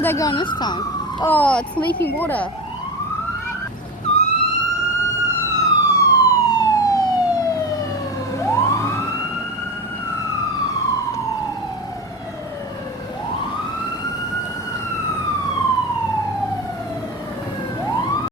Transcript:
are they going this time? Oh, it's leaking water.